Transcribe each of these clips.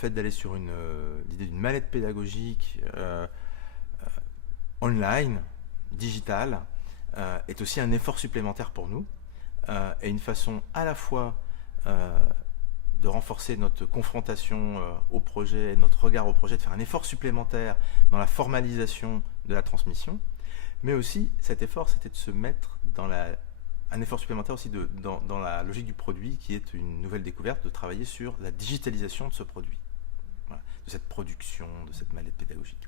fait d'aller sur l'idée d'une mallette pédagogique online, digitale, est aussi un effort supplémentaire pour nous et une façon à la fois de renforcer notre confrontation au projet, notre regard au projet, de faire un effort supplémentaire dans la formalisation de la transmission, mais aussi cet effort, c'était de se mettre dans un effort supplémentaire aussi dans la logique du produit, qui est une nouvelle découverte, de travailler sur la digitalisation de ce produit, voilà, de cette production, de cette mallette pédagogique.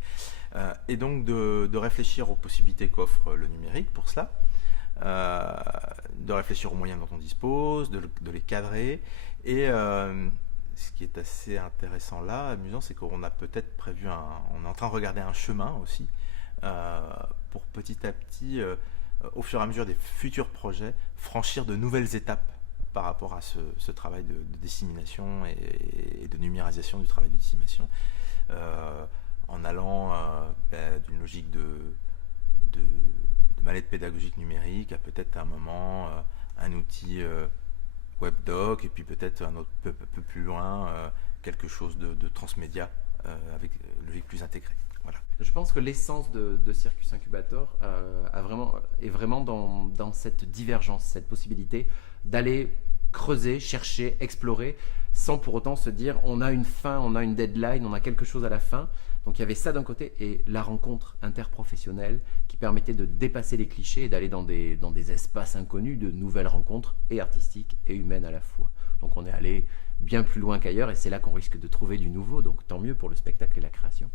Et donc de réfléchir aux possibilités qu'offre le numérique pour cela, de réfléchir aux moyens dont on dispose, de les cadrer. Et ce qui est assez intéressant là, amusant, c'est qu'on a peut-être prévu on est en train de regarder un chemin aussi pour petit à petit, au fur et à mesure des futurs projets, franchir de nouvelles étapes par rapport à ce travail de dissémination et de numérisation du travail de dissémination, en allant d'une logique de mallette pédagogique numérique à peut-être à un moment un outil webdoc, et puis peut-être un autre peu plus loin quelque chose de transmédia avec une logique plus intégrée. Voilà. Je pense que l'essence de Circus Incubator est vraiment dans cette divergence, cette possibilité d'aller creuser, chercher, explorer, sans pour autant se dire on a une fin, on a une deadline, on a quelque chose à la fin. Donc il y avait ça d'un côté, et la rencontre interprofessionnelle qui permettait de dépasser les clichés et d'aller dans des espaces inconnus, de nouvelles rencontres, et artistiques et humaines à la fois. Donc on est allé bien plus loin qu'ailleurs, et c'est là qu'on risque de trouver du nouveau, donc tant mieux pour le spectacle et la création.